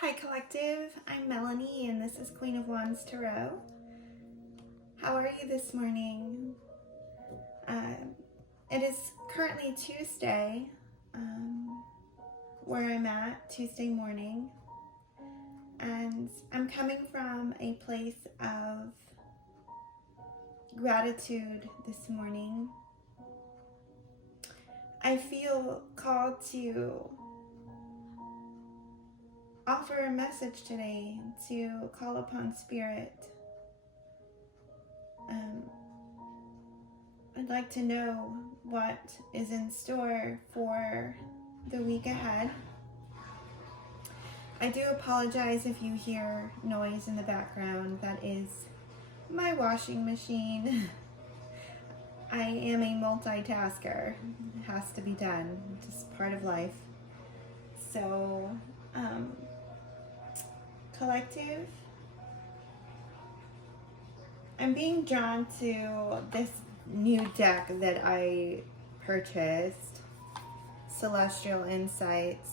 Hi Collective, I'm Melanie and this is Queen of Wands Tarot. How are you this morning? It is currently Tuesday, where I'm at, Tuesday morning, and I'm coming from a place of gratitude this morning. I feel called to offer a message today, to call upon Spirit. I'd like to know what is in store for the week ahead. I do apologize if you hear noise in the background. That is my washing machine. I am a multitasker. It has to be done. It's just part of life. So, Collective, I'm being drawn to this new deck that I purchased, Celestial Insights.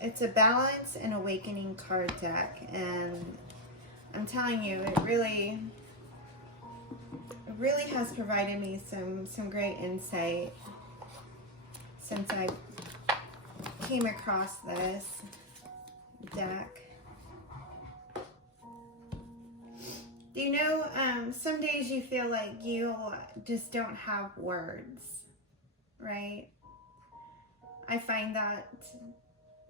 It's a balance and awakening card deck, and I'm telling you, it really has provided me some great insight since I came across this deck. Do you know, some days you feel like you just don't have words, right? I find that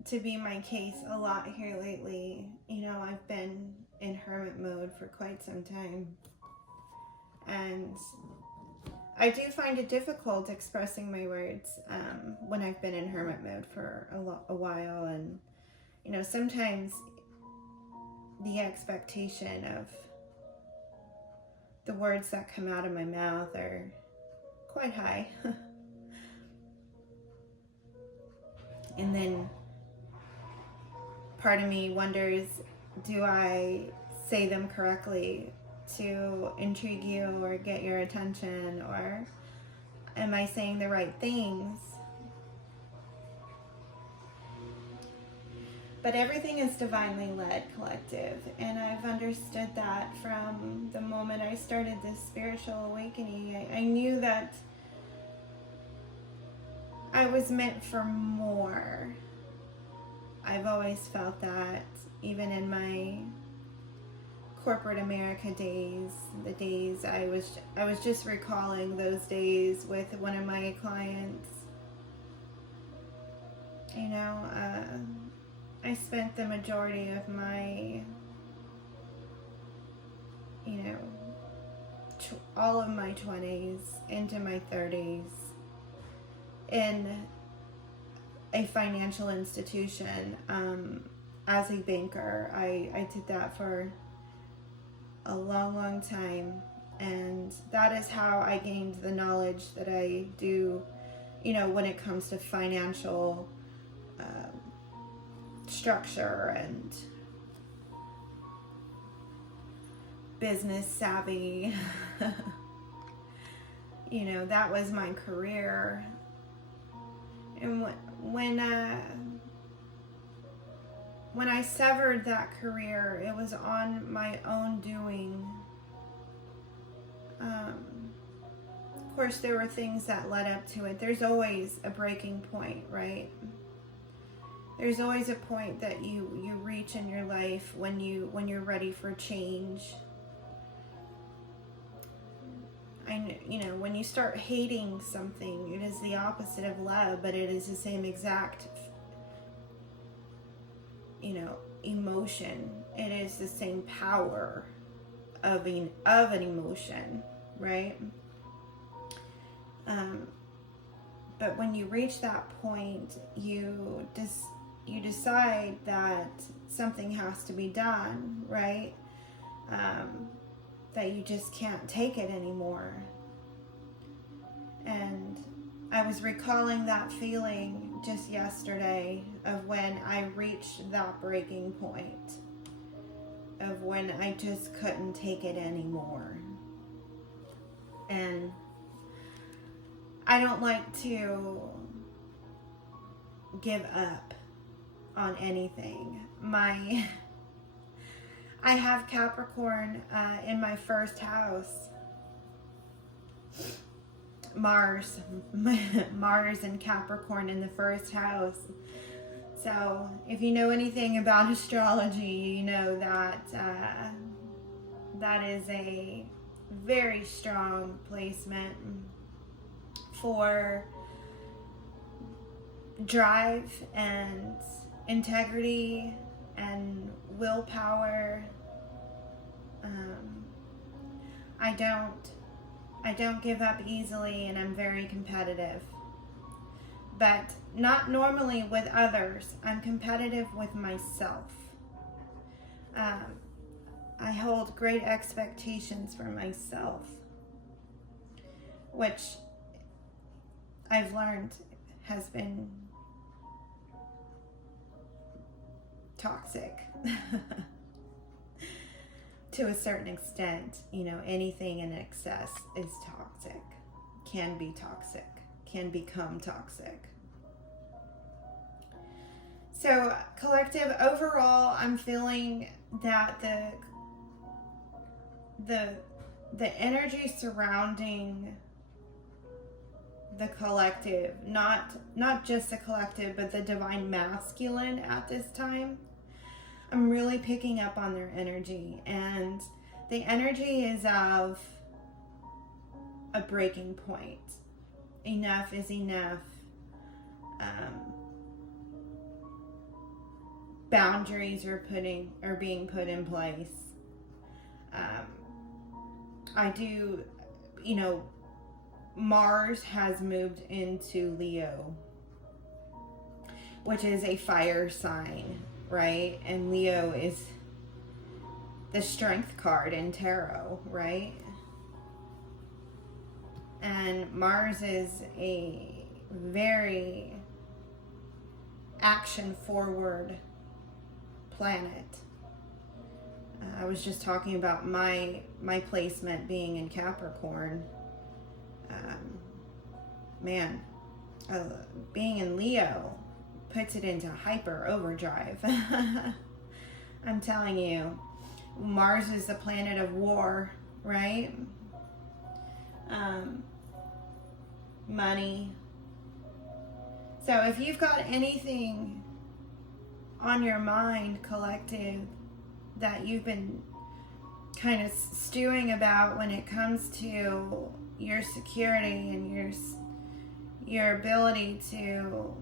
to be my case a lot here lately. You know, I've been in hermit mode for quite some time, and I do find it difficult expressing my words when I've been in hermit mode for a while, and you know, sometimes the expectation of the words that come out of my mouth are quite high. And then part of me wonders, do I say them correctly to intrigue you or get your attention, or am I saying the right things? But everything is divinely led, Collective, and I've understood that from the moment I started this spiritual awakening. I knew that I was meant for more. I've always felt that, even in my corporate America days, the days I was just recalling those days with one of my clients. You know, I spent the majority of my, you know, all of my 20s into my 30s in a financial institution as a banker. I did that for a long time, and that is how I gained the knowledge that I do, you know, when it comes to financial structure and business savvy. You know, that was my career. And when I severed that career, it was on my own doing. Of course, there were things that led up to it. There's always a breaking point, right? There's always a point that you reach in your life when you're ready for change. You know, when you start hating something, it is the opposite of love, but it is the same exact, you know, emotion. It is the same power of an emotion, right? But when you reach that point, you decide that something has to be done, right? That you just can't take it anymore. And I was recalling that feeling just yesterday of when I reached that breaking point, of when I just couldn't take it anymore. And I don't like to give up on anything. I have Capricorn in my first house. Mars and Capricorn in the first house. So if you know anything about astrology, you know that that is a very strong placement for drive and integrity and willpower. I don't give up easily, and I'm very competitive. But not normally with others. I'm competitive with myself. I hold great expectations for myself, which I've learned has been toxic. To a certain extent, you know, anything in excess is toxic, can be toxic, can become toxic. So collective, overall, I'm feeling that the energy surrounding the collective, not just the collective, but the divine masculine at this time, I'm really picking up on their energy, and the energy is of a breaking point. Enough is enough. Boundaries are being put in place. Mars has moved into Leo, which is a fire sign, right? And Leo is the strength card in tarot, right? And Mars is a very action forward planet. I was just talking about my placement being in Capricorn. Being in Leo puts it into hyper overdrive. I'm telling you, Mars is the planet of war, right? Money. So if you've got anything on your mind, collective, that you've been kind of stewing about when it comes to your security and your ability to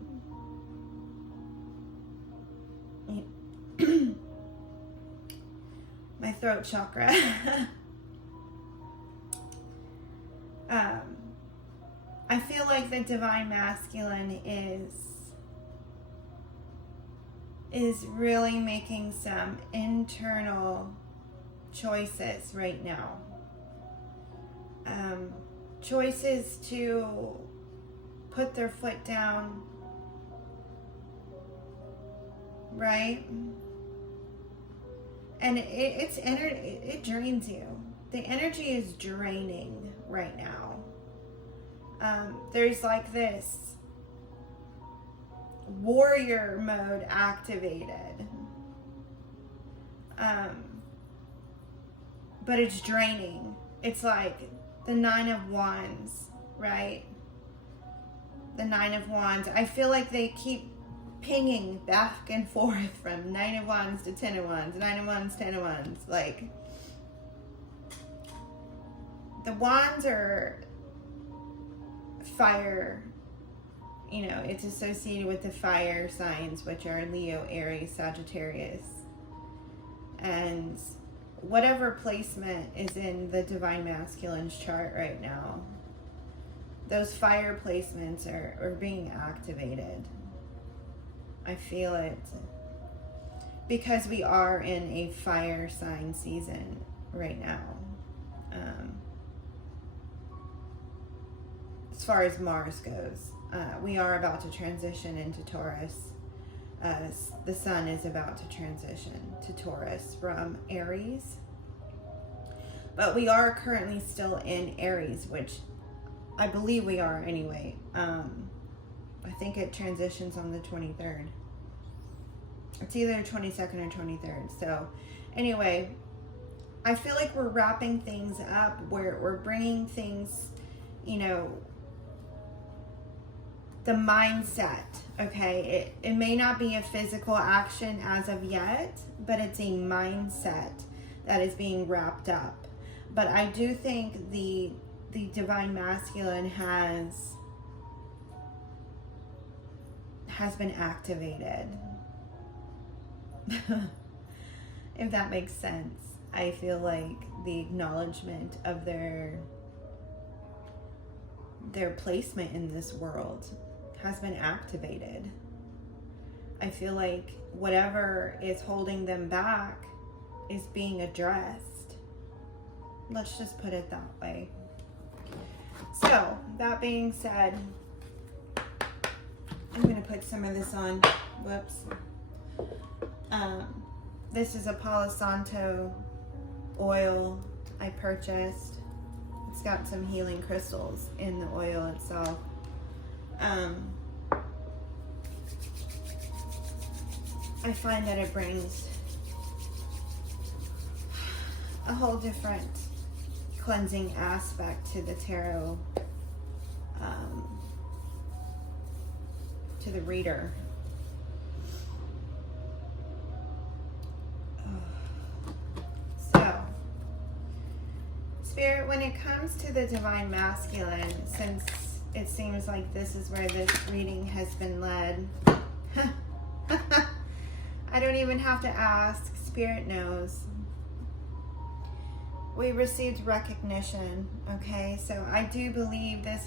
my throat chakra. I feel like the divine masculine is really making some internal choices right now. Choices to put their foot down, right? And it drains you. The energy is draining right now. There's like this warrior mode activated. But it's draining. It's like the 9 of Wands, right? The 9 of Wands. I feel like they keep pinging back and forth from 9 of Wands to 10 of Wands, 9 of Wands, 10 of Wands. Like, the Wands are fire. You know, it's associated with the fire signs, which are Leo, Aries, Sagittarius. And whatever placement is in the divine masculine's chart right now, those fire placements are being activated. I feel it. Because we are in a fire sign season right now. As far as Mars goes, we are about to transition into Taurus. The sun is about to transition to Taurus from Aries. But we are currently still in Aries, which I believe we are anyway. I think it transitions on the 23rd. It's either 22nd or 23rd. So anyway, I feel like we're wrapping things up. We're bringing things, you know, the mindset, okay? It may not be a physical action as of yet, but it's a mindset that is being wrapped up. But I do think the divine masculine has been activated. If that makes sense. I feel like the acknowledgement of their placement in this world has been activated. I feel like whatever is holding them back is being addressed. Let's just put it that way. So, that being said, I'm going to put some of this on. Whoops. This is a Palo Santo oil I purchased. It's got some healing crystals in the oil itself. I find that it brings a whole different cleansing aspect to the tarot, to the reader. So, Spirit, when it comes to the divine masculine, since it seems like this is where this reading has been led, I don't even have to ask. Spirit knows. We received recognition, okay? So I do believe this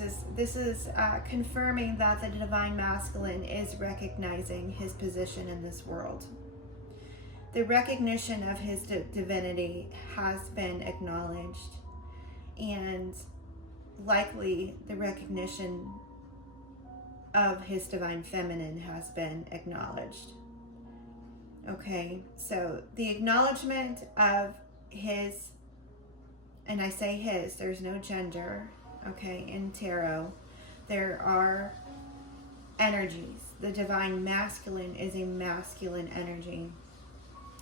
is confirming that the divine masculine is recognizing his position in this world. The recognition of his divinity has been acknowledged, and likely the recognition of his divine feminine has been acknowledged. Okay, so the acknowledgement of his, and I say his, there's no gender, okay, in tarot. There are energies. The divine masculine is a masculine energy,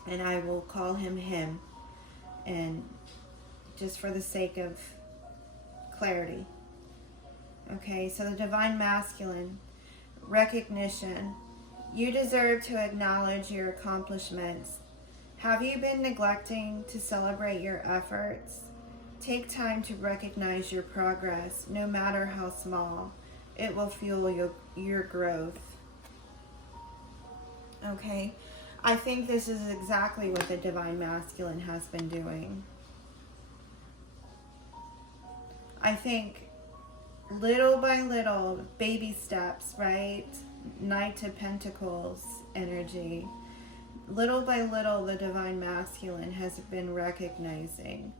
and I will call him him, and just for the sake of clarity. Okay, so the divine masculine, recognition. You deserve to acknowledge your accomplishments. Have you been neglecting to celebrate your efforts? Take time to recognize your progress, no matter how small. It will fuel your growth. Okay, I think this is exactly what the divine masculine has been doing. I think little by little, baby steps, right? Knight of Pentacles energy. Little by little, the divine masculine has been recognizing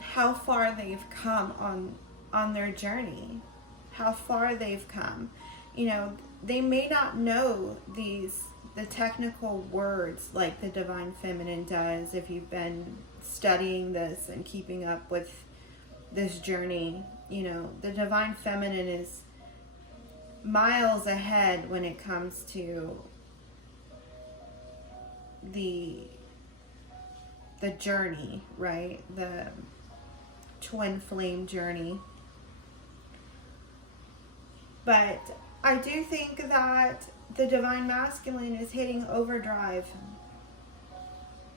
how far they've come on their journey, how far they've come. You know, they may not know the technical words like the divine feminine does if you've been studying this and keeping up with this journey. You know, the divine feminine is miles ahead when it comes to the journey, right? The twin flame journey. But I do think that the divine masculine is hitting overdrive,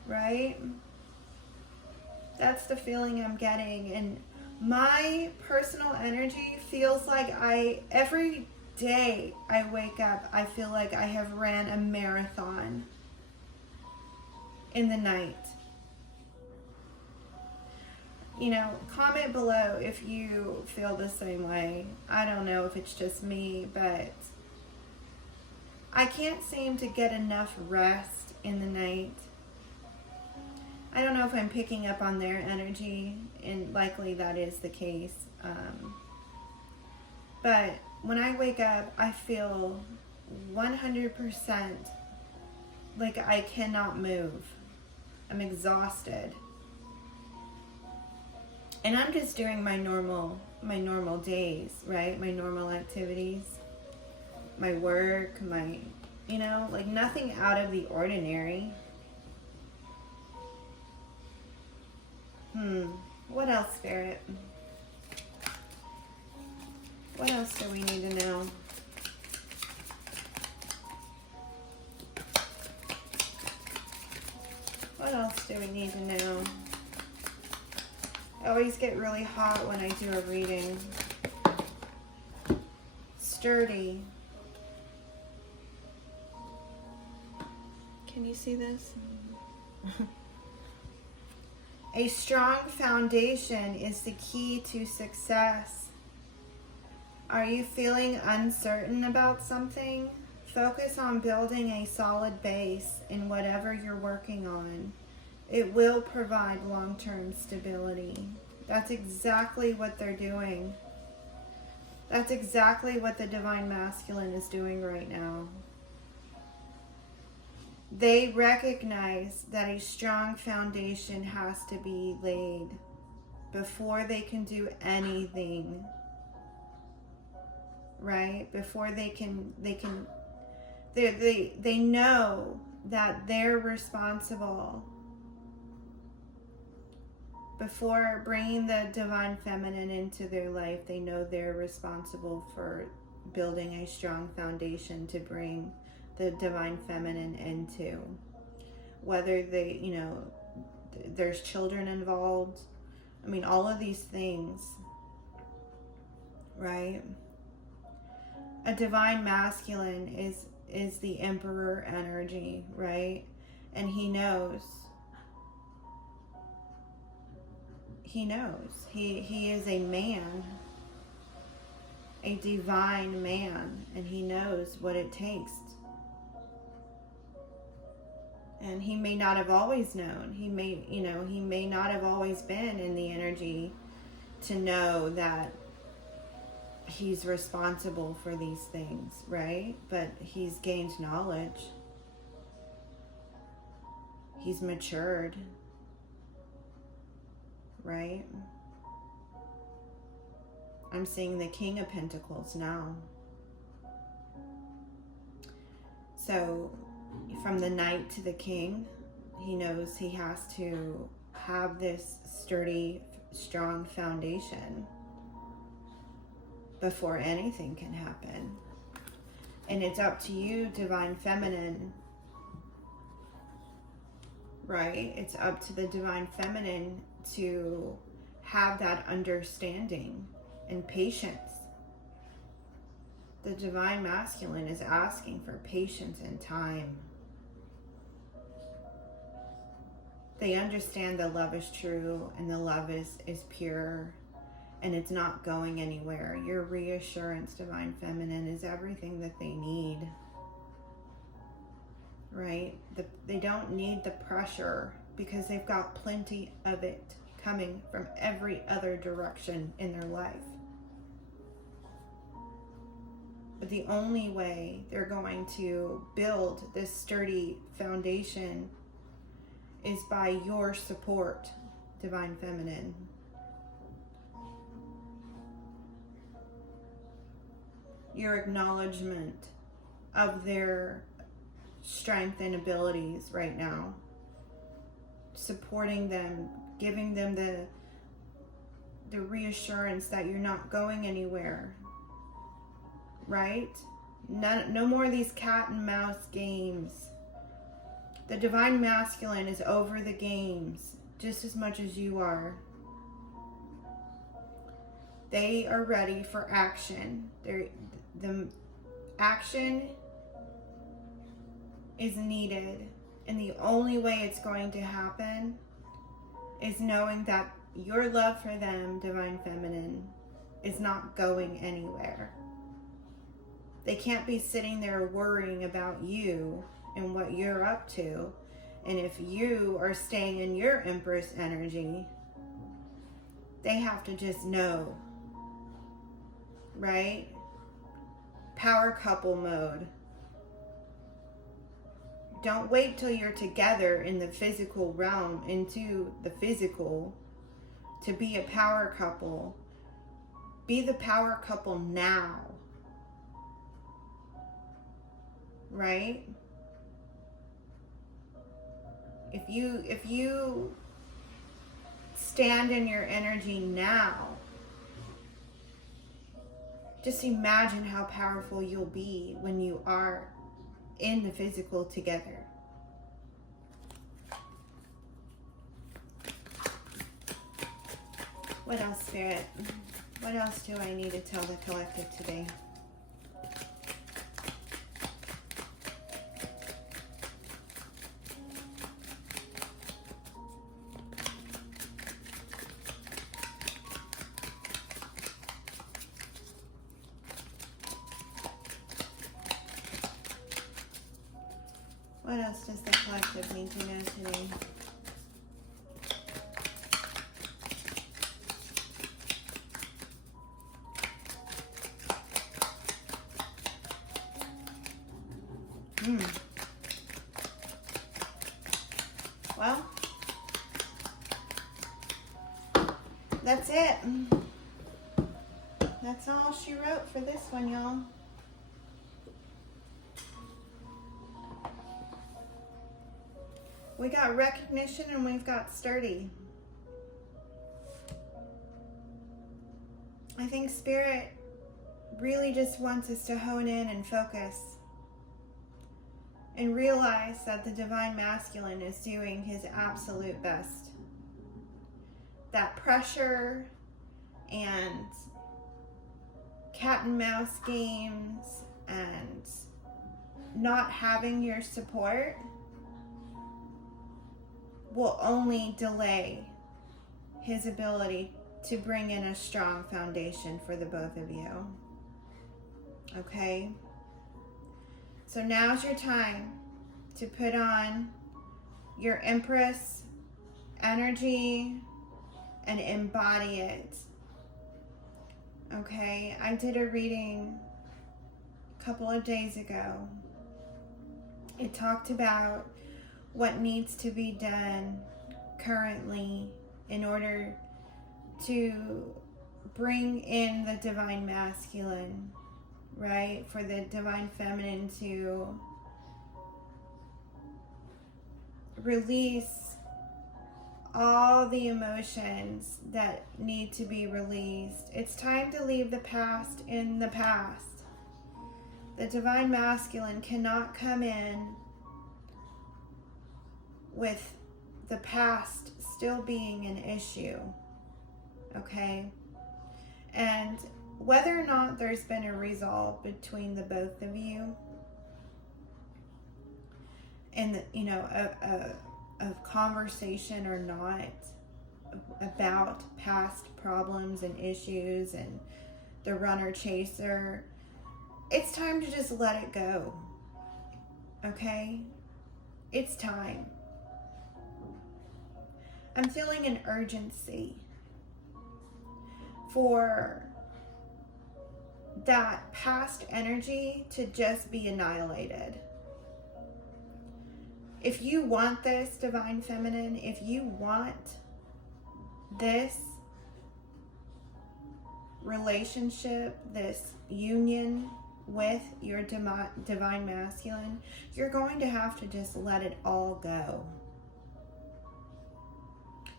right? That's the feeling I'm getting. And my personal energy feels like every day I wake up, I feel like I have ran a marathon in the night. You know, comment below if you feel the same way. I don't know if it's just me, but I can't seem to get enough rest in the night. I don't know if I'm picking up on their energy, and likely that is the case. But when I wake up, I feel 100% like I cannot move. I'm exhausted. And I'm just doing my normal days, right? My normal activities, my work, my, like nothing out of the ordinary. What else, Spirit? What else do we need to know? What else do we need to know? I always get really hot when I do a reading. Sturdy. Can you see this? A strong foundation is the key to success. Are you feeling uncertain about something? Focus on building a solid base in whatever you're working on. It will provide long-term stability. That's exactly what they're doing. That's exactly what the Divine Masculine is doing right now. They recognize that a strong foundation has to be laid before they can do anything, right? Before they know that they're responsible. Before bringing the Divine Feminine into their life, they know they're responsible for building a strong foundation to bring the Divine Feminine into. Whether they, there's children involved. I mean, all of these things, right? A Divine Masculine is the Emperor energy, right? And he knows. He knows. He is a man, a divine man, and he knows what it takes. And he may not have always known. He may not have always been in the energy to know that he's responsible for these things, right? But he's gained knowledge. He's matured. Right? I'm seeing the King of Pentacles now. So from the Knight to the King, he knows he has to have this sturdy, strong foundation before anything can happen. And it's up to you, Divine Feminine, right? It's up to the Divine Feminine to have that understanding and patience. The Divine Masculine is asking for patience and time. They understand that love is true and the love is pure and it's not going anywhere. Your reassurance, Divine Feminine, is everything that they need. Right? They don't need the pressure because they've got plenty of it coming from every other direction in their life. But the only way they're going to build this sturdy foundation is by your support, Divine Feminine. Your acknowledgement of their strength and abilities right now. Supporting them, giving them the reassurance that you're not going anywhere, right? No more of these cat and mouse games. The Divine Masculine is over the games just as much as you are. They are ready for action. The action is needed. And the only way it's going to happen is knowing that your love for them, Divine Feminine, is not going anywhere. They can't be sitting there worrying about you and what you're up to. And if you are staying in your Empress energy, they have to just know, right? Power couple mode. Don't wait till you're together in the physical realm, into the physical, to be a power couple, be the power couple now. Right? If you stand in your energy now, just imagine how powerful you'll be when you are in the physical together. What else, Spirit? What else do I need to tell the collective today? What else does the collective need to know today? Well, that's it. That's all she wrote for this one, y'all. We got recognition and we've got sturdy. I think Spirit really just wants us to hone in and focus and realize that the Divine Masculine is doing his absolute best. That pressure and cat and mouse games and not having your support will only delay his ability to bring in a strong foundation for the both of you. Okay? So now's your time to put on your Empress energy and embody it. Okay? I did a reading a couple of days ago. It talked about what needs to be done currently in order to bring in the Divine Masculine, right? For the Divine Feminine to release all the emotions that need to be released. It's time to leave the past in the past. The Divine Masculine cannot come in with the past still being an issue, okay? And whether or not there's been a resolve between the both of you, and you know, a conversation or not about past problems and issues and the runner chaser, it's time to just let it go, okay? It's time. I'm feeling an urgency for that past energy to just be annihilated. If you want this, Divine Feminine, if you want this relationship, this union with your Divine Masculine, you're going to have to just let it all go.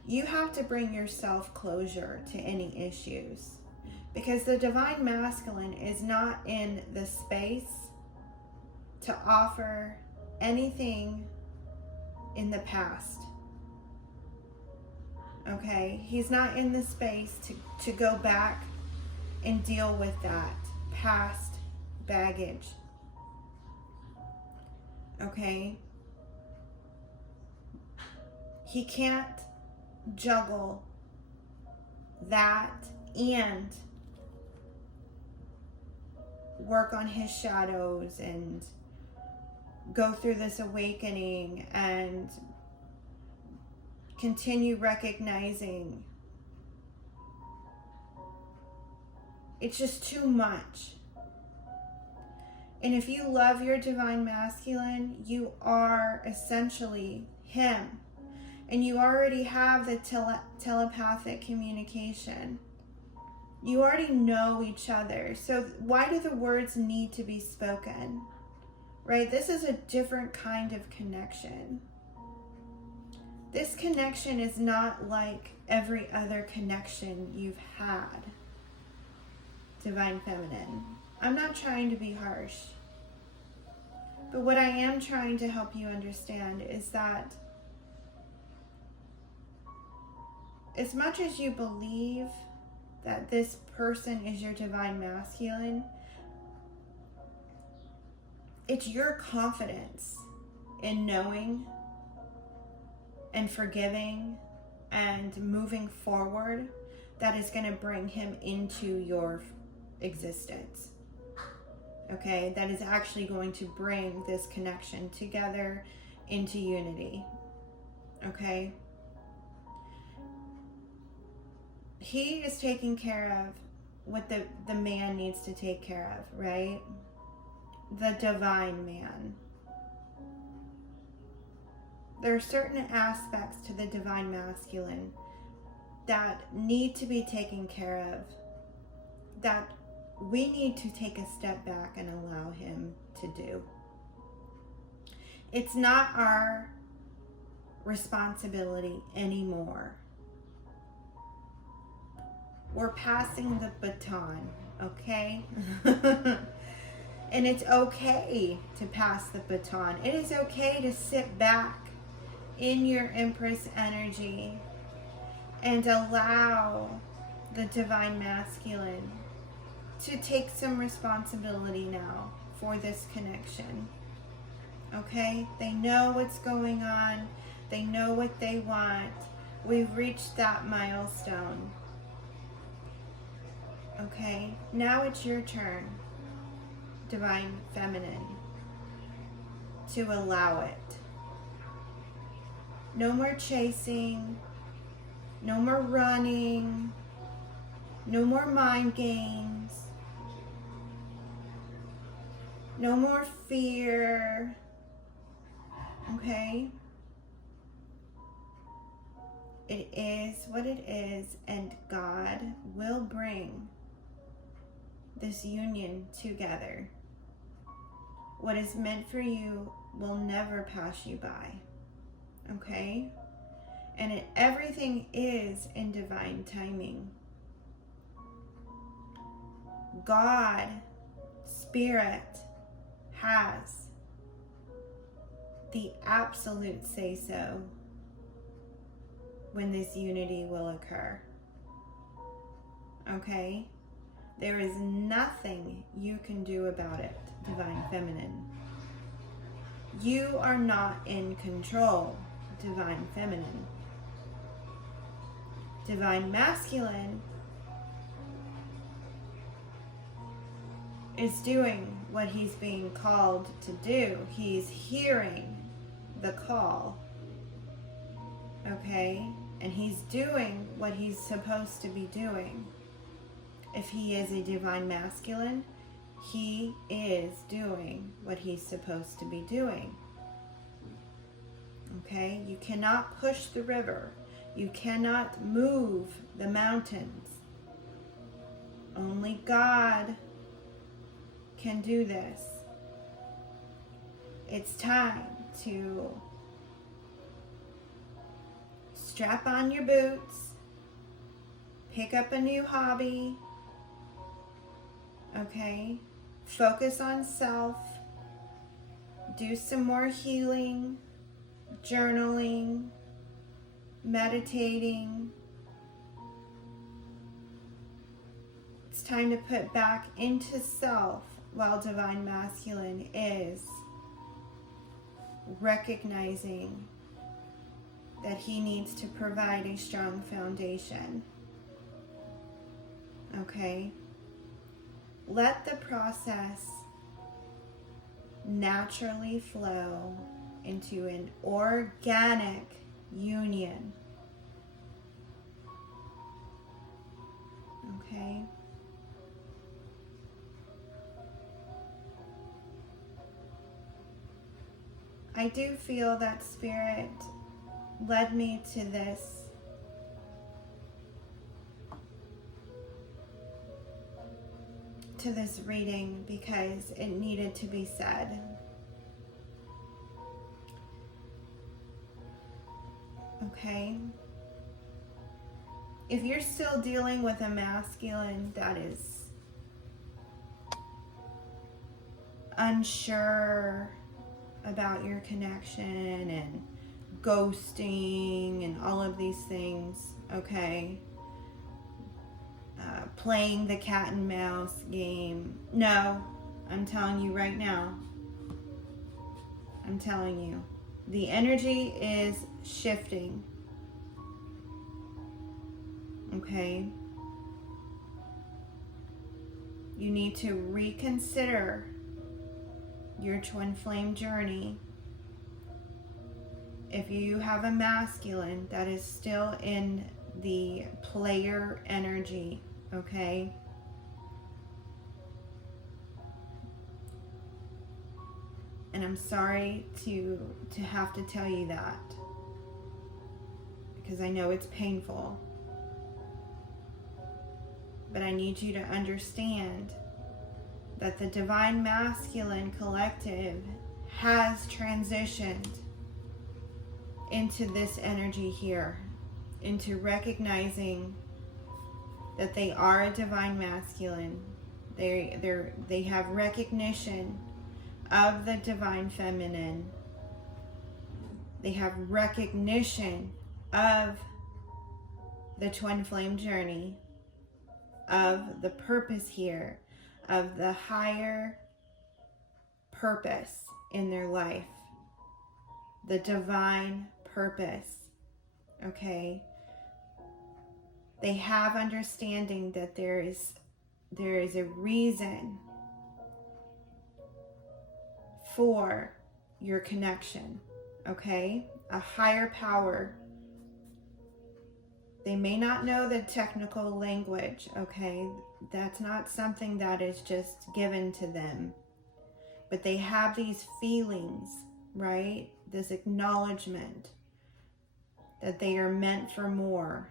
You have to bring yourself closure to any issues, because the Divine Masculine is not in the space to offer anything in the past. Okay? He's not in the space to go back and deal with that past baggage. Okay? He can't juggle that and work on his shadows and go through this awakening and continue recognizing. It's just too much. And if you love your Divine Masculine, you are essentially him. And you already have the telepathic communication. You already know each other. So why do the words need to be spoken? Right? This is a different kind of connection. This connection is not like every other connection you've had, Divine Feminine. I'm not trying to be harsh. But what I am trying to help you understand is that as much as you believe that this person is your Divine Masculine, it's your confidence in knowing and forgiving and moving forward that is going to bring him into your existence. Okay, that is actually going to bring this connection together into unity. Okay, he is taking care of what the man needs to take care of, right? The divine man. There are certain aspects to the Divine Masculine that need to be taken care of, that we need to take a step back and allow him to do. It's not our responsibility anymore. We're passing the baton, okay? And it's okay to pass the baton. It is okay to sit back in your Empress energy and allow the Divine Masculine to take some responsibility now for this connection. Okay? They know what's going on. They know what they want. We've reached that milestone. Okay? Now it's your turn, Divine Feminine, to allow it. No more chasing, no more running, no more mind games, no more fear, okay? It is what it is, and God will bring this union together. What is meant for you will never pass you by. Okay? And everything is in divine timing. God, Spirit, has the absolute say-so when this unity will occur. Okay? There is nothing you can do about it, Divine Feminine. You are not in control, Divine Feminine. Divine Masculine is doing what he's being called to do. He's hearing the call, okay? And he's doing what he's supposed to be doing. If he is a Divine Masculine, he is doing what he's supposed to be doing. Okay? You cannot push the river. You cannot move the mountains. Only God can do this. It's time to strap on your boots, pick up a new hobby, okay? Focus on self, do some more healing, journaling, meditating. It's time to put back into self while Divine Masculine is recognizing that he needs to provide a strong foundation. Okay? Let the process naturally flow into an organic union. Okay? I do feel that Spirit led me to this reading because it needed to be said. Okay? If you're still dealing with a masculine that is unsure about your connection and ghosting and all of these things, okay? Playing the cat and mouse game. No, I'm telling you right now. I'm telling you. The energy is shifting. Okay? You need to reconsider your twin flame journey. If you have a masculine that is still in the player energy, okay? And I'm sorry to have to tell you that, because I know it's painful. But I need you to understand that the Divine Masculine Collective has transitioned into this energy here, into recognizing that they are a Divine Masculine. They have recognition of the Divine Feminine. They have recognition of the Twin Flame journey, of the purpose here, of the higher purpose in their life, the divine purpose, okay? They have understanding that there is a reason for your connection, okay? A higher power. They may not know the technical language, okay? That's not something that is just given to them. But they have these feelings, right? This acknowledgement that they are meant for more.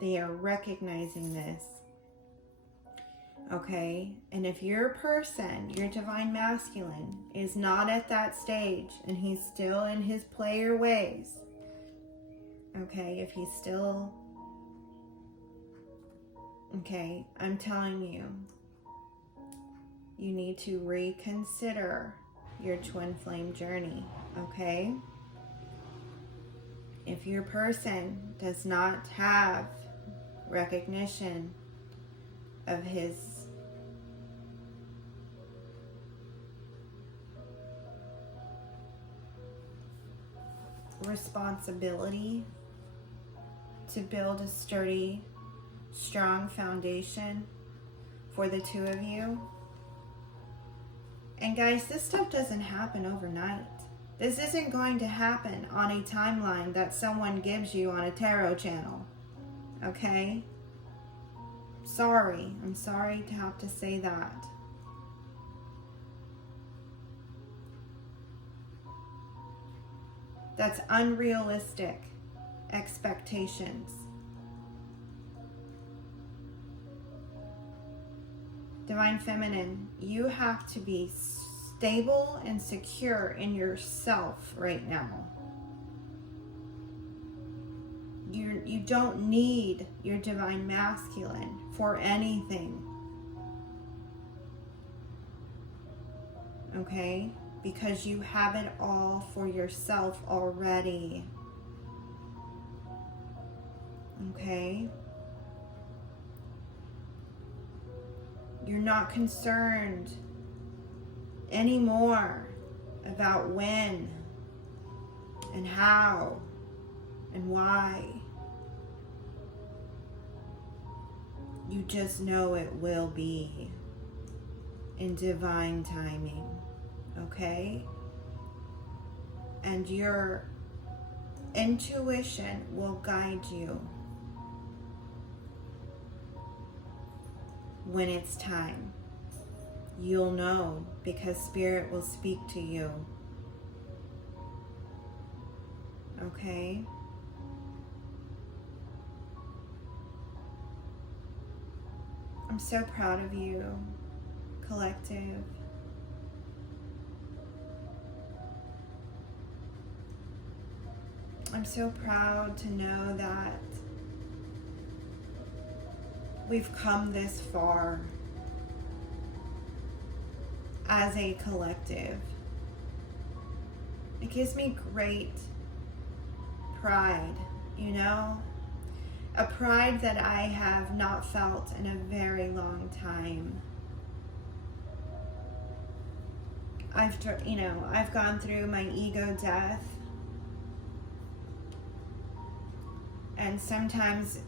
They are recognizing this, okay? And if your person, your Divine Masculine, is not at that stage and he's still in his player ways, okay? If he's still... okay, I'm telling you, you need to reconsider your twin flame journey, okay? If your person does not have recognition of his responsibility to build a sturdy, strong foundation for the two of you. And guys, this stuff doesn't happen overnight. This isn't going to happen on a timeline that someone gives you on a tarot channel, okay? Sorry, I'm sorry to have to say that. That's unrealistic expectations. Divine Feminine, you have to be stable and secure in yourself right now. You don't need your Divine Masculine for anything. Okay? Because you have it all for yourself already. Okay? You're not concerned anymore about when and how and why. You just know it will be in divine timing, okay? And your intuition will guide you when it's time. You'll know because Spirit will speak to you. Okay? I'm so proud of you, collective. I'm so proud to know that we've come this far as a collective. It gives me great pride, you know? A pride that I have not felt in a very long time. I've gone through my ego death, and sometimes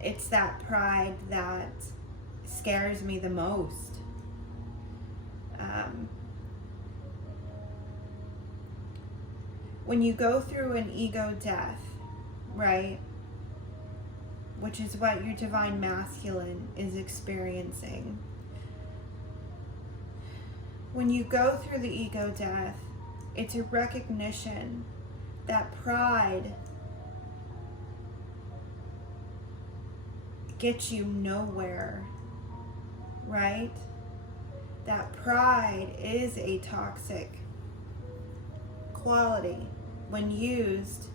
it's that pride that scares me the most. When you go through an ego death, right, which is what your divine masculine is experiencing, when you go through the ego death, it's a recognition that pride gets you nowhere, right? That pride is a toxic quality when used,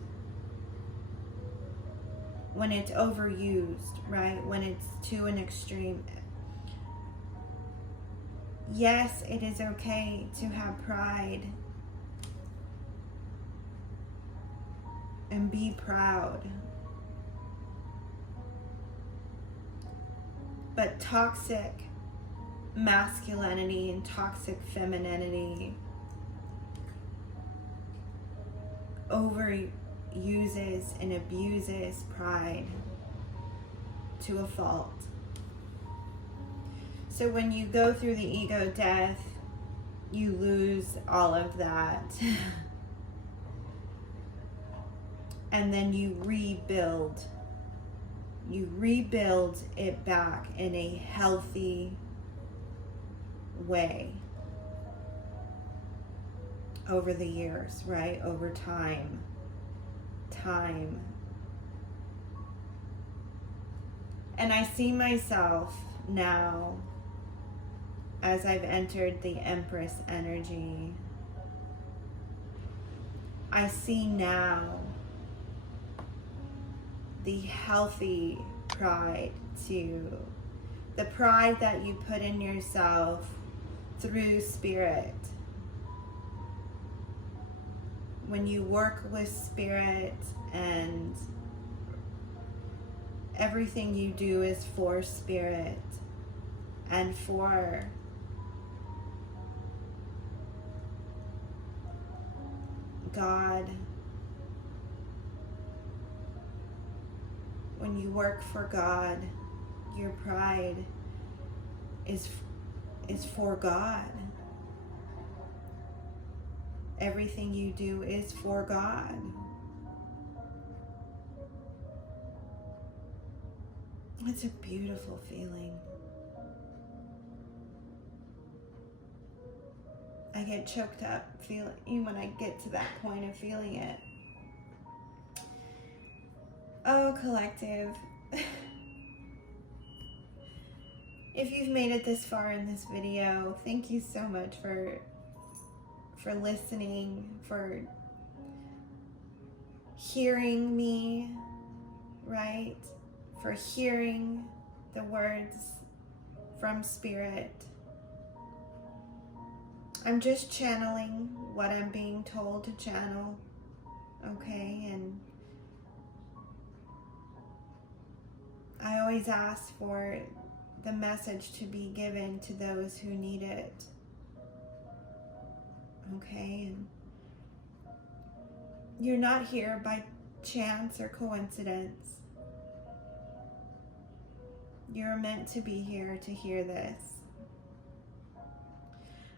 when it's overused, right? When it's to an extreme. Yes, it is okay to have pride and be proud. But toxic masculinity and toxic femininity overuses and abuses pride to a fault. So when you go through the ego death, you lose all of that. And then you rebuild. You rebuild it back in a healthy way over the years, right? Over time. And I see myself now as I've entered the Empress energy. I see now the healthy pride too. The pride that you put in yourself through spirit. When you work with spirit and everything you do is for spirit and for God. When you work for God, your pride is for God. Everything you do is for God. It's a beautiful feeling. I get choked up feeling when I get to that point of feeling it. Oh, collective. If you've made it this far in this video, thank you so much for listening, for hearing me, right? For hearing the words from Spirit. I'm just channeling what I'm being told to channel, okay? And I always ask for the message to be given to those who need it, okay? And you're not here by chance or coincidence. You're meant to be here to hear this.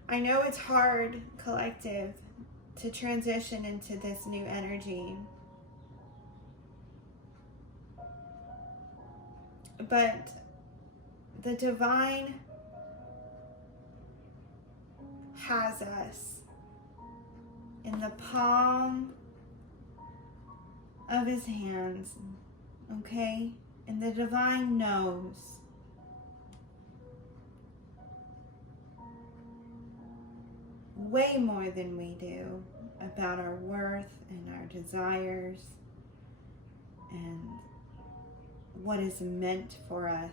I know it's hard, collective, to transition into this new energy. But the divine has us in the palm of his hands, okay? And the divine knows way more than we do about our worth and our desires and what is meant for us.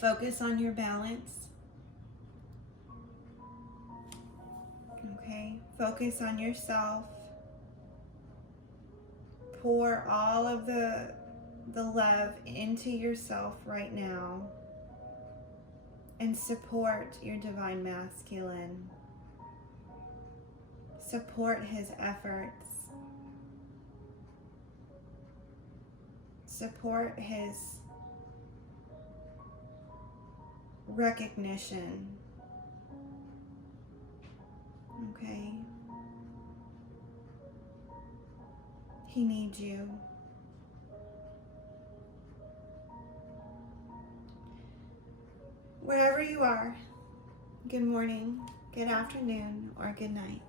Focus on your balance. Okay, focus on yourself. Pour all of the love into yourself right now and support your divine masculine. Support his efforts. Support his recognition. Okay? He needs you. Wherever you are, good morning, good afternoon, or good night.